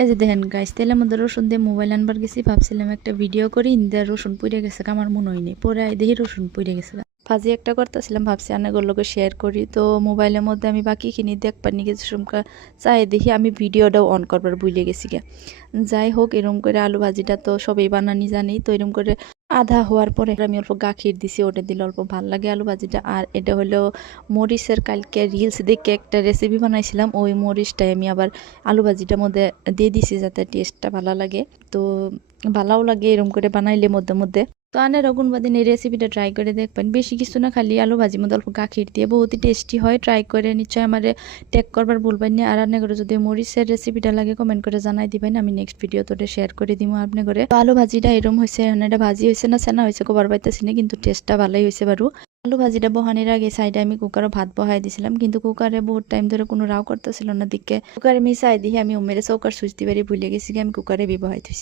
এই যে দেখেন গাইস, তেলের মধ্যে রসুন দিয়ে মোবাইল আনবার গেছি, ভাবছিলাম একটা ভিডিও করি, ইন্দা রসুন পুড়ে গেছে, আমার মনে হয়নি, পরে দেখি রসুন পুড়ে গেছে। ভাজি একটা করতেছিলাম, ভাবছি আনাগুলোকে শেয়ার করি, তো মোবাইলের মধ্যে আমি বাকি কিনি দেখবার নিয়ে গেছি সুমকা চাই দেখি আমি ভিডিওটাও অন করবার ভুলে গেছি গে। যাই হোক, এরম করে আলু ভাজিটা তো সবাই বানানি জানি, তো এরম করে আধা হওয়ার পরে আমি অল্প গাখির দিছি, ওটা দিলে অল্প ভাল লাগে আলু ভাজিটা। আর এটা হলো মরিচের, কালকে রিলস দেখে একটা রেসিপি বানাইছিলাম, ওই মরিচটাই আমি আবার আলু ভাজিটার মধ্যে দিয়ে দিছি যাতে টেস্টটা ভালো লাগে। তো ভালোও লাগে এরম করে বানাইলে মধ্যে মধ্যে। তো আনের গুণবাদিন এই রেসিপিটা ট্রাই করে দেখবেন, বেশি কিছু না, খালি আলু ভাজির মধ্যে অল্প গাখির দিয়ে বহুতই টেস্টি হয়। ট্রাই করে নিশ্চয় আমারে ট্যাগ করবার বলবেন না। আর রান্না করে যদি মরিচের রেসিপিটা লাগে কমেন্ট করে জানাই দিবেন, আমি নেক্সট ভিডিও তোটা শেয়ার করে দিব আপনি করে। তো আলু ভাজিটা এরম হয়েছে, এটা ভাজি হয়েছে না সেনা হয়েছে কবার পাইতেছি না, কিন্তু টেস্টটা ভালোই হয়েছে বারু। আলু ভাজিটা বহানির আগে সাইডে আমি কুকারে ভাত বহাই দিছিলাম, কিন্তু কুকারে বহুত টাইম ধরে কোনো রাও করতেছিল না, দিকে কুকারে আমি চাই দিয়ে আমি উমেরে চৌকার সুইচ দিবারই ভুলে গেছি, আমি কুকারে বহাই দিছি।